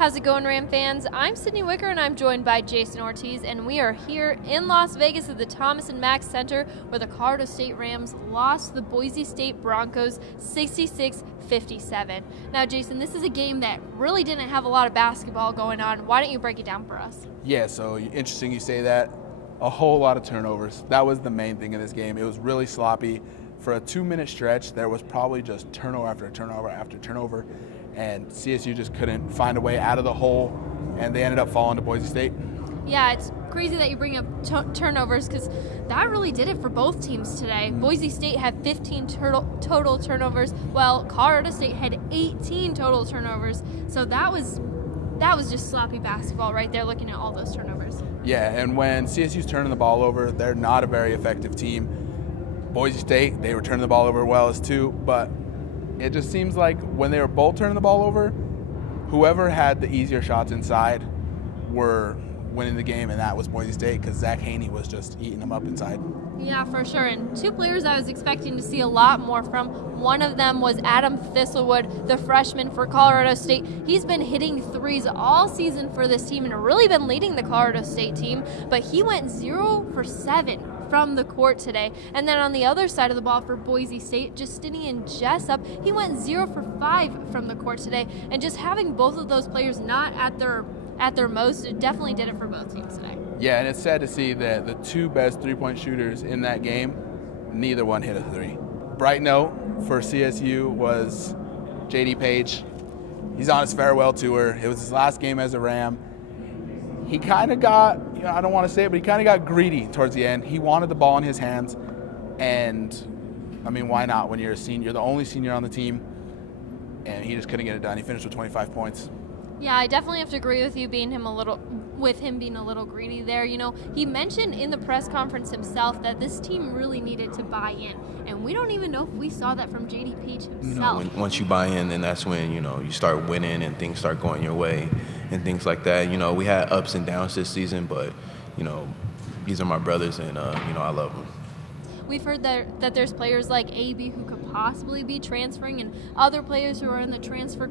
How's it going, Ram fans? I'm Sydney Wicker, and I'm joined by Jayson Ortiz, and we are here in Las Vegas at the Thomas & Mack Center, where the Colorado State Rams lost to the Boise State Broncos 66-57. Now, Jayson, this is a game that really didn't have a lot of basketball going on. Why don't you break it down for us? Yeah, so interesting you say that. A whole lot of turnovers. That was the main thing in this game. It was really sloppy. For a 2-minute stretch, there was probably just turnover after turnover after turnover, and CSU just couldn't find a way out of the hole, and they ended up falling to Boise State. Yeah, it's crazy that you bring up turnovers, because that really did it for both teams today. Boise State had 15 total turnovers, while Colorado State had 18 total turnovers. So that was just sloppy basketball right there, looking at all those turnovers. Yeah, and when CSU's turning the ball over, they're not a very effective team. Boise State, they were turning the ball over well as too, but it just seems like when they were both turning the ball over, whoever had the easier shots inside were winning the game, and that was Boise State, because Zach Haney was just eating them up inside. Yeah, for sure. And two players I was expecting to see a lot more from. One of them was Adam Thistlewood, the freshman for Colorado State. He's been hitting threes all season for this team and really been leading the Colorado State team, but he went 0 for 7 from the court today. And then on the other side of the ball for Boise State, Justinian Jessup, he went 0 for 5 from the court today. And just having both of those players not at their most, it definitely did it for both teams today. Yeah, and it's sad to see that the two best three-point shooters in that game, neither one hit a three. Bright note for CSU was J.D. Page. He's on his farewell tour. It was his last game as a Ram. He kind of got, I don't want to say it, but he kind of got greedy towards the end. He wanted the ball in his hands, and, I mean, why not when you're a senior? You're the only senior on the team, and he just couldn't get it done. He finished with 25 points. Yeah, I definitely have to agree with you being a little greedy there. You know, he mentioned in the press conference himself that this team really needed to buy in, and we don't even know if we saw that from J.D. Page himself. Once you buy in, then that's when, you start winning and things start going your way and things like that. We had ups and downs this season, but, these are my brothers, and, I love them. We've heard that there's players like AB who could possibly be transferring, and other players who are in the transfer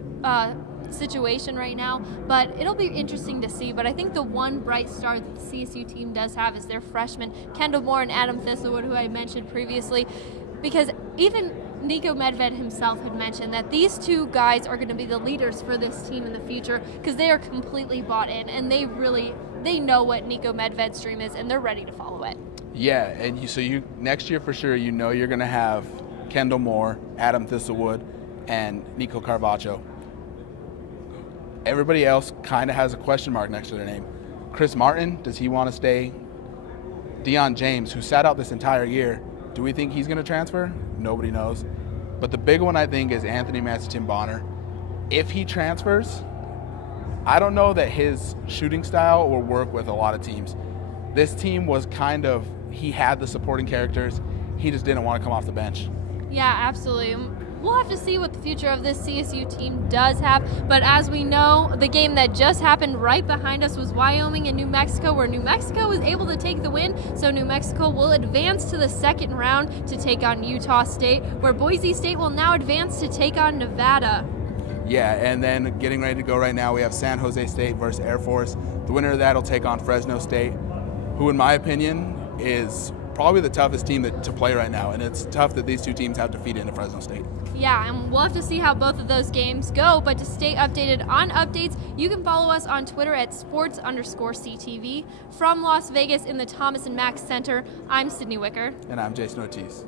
situation right now, but it'll be interesting to see. But I think the one bright star that the CSU team does have is their freshmen, Kendall Moore and Adam Thistlewood, who I mentioned previously, because even Niko Medved himself had mentioned that these two guys are going to be the leaders for this team in the future, because they are completely bought in, and they know what Niko Medved's dream is, and they're ready to follow it. Yeah, and so next year for sure, you're going to have Kendall Moore, Adam Thistlewood, and Nico Carvacho. Everybody else kind of has a question mark next to their name. Chris Martin, does he want to stay? Deion James, who sat out this entire year, do we think he's going to transfer? Nobody knows. But the big one, I think, is Anthony Matsutin-Bonner. If he transfers, I don't know that his shooting style will work with a lot of teams. This team was he had the supporting characters. He just didn't want to come off the bench. Yeah, absolutely. We'll have to see what the future of this CSU team does have. But as we know, the game that just happened right behind us was Wyoming and New Mexico, where New Mexico was able to take the win. So New Mexico will advance to the second round to take on Utah State, where Boise State will now advance to take on Nevada. Yeah, and then getting ready to go right now, we have San Jose State versus Air Force. The winner of that will take on Fresno State, who in my opinion is probably the toughest team to play right now, and it's tough that these two teams have to feed into Fresno State. Yeah, and we'll have to see how both of those games go, but to stay updated on updates, you can follow us on Twitter at sports_CTV. From Las Vegas in the Thomas & Mack Center, I'm Sydney Wicker. And I'm Jayson Ortiz.